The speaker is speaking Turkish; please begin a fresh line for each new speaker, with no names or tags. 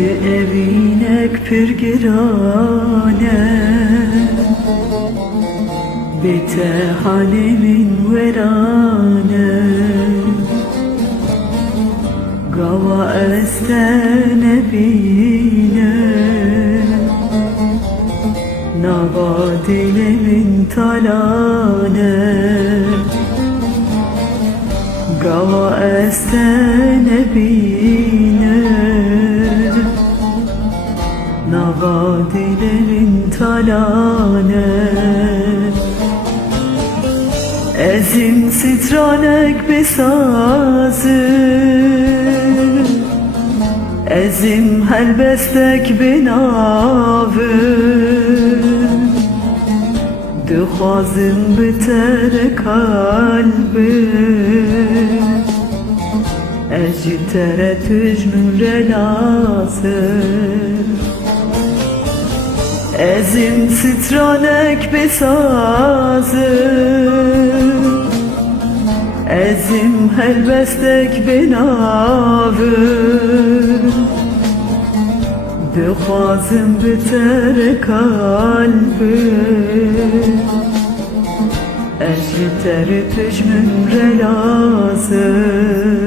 Çi evinek pürgirane Bite halimin verane. Gava estene bine Nava dilemin talane. Gava estene bine Nava dilemin talane. Ezin sitranek besazı Ezim helbestek binavı. Dixwazim bitere kalbi Ez ji tere Ezim sitranek besazım Ezim helbestek binavım Dixwazim bitere kalbim Ez ji tere lazım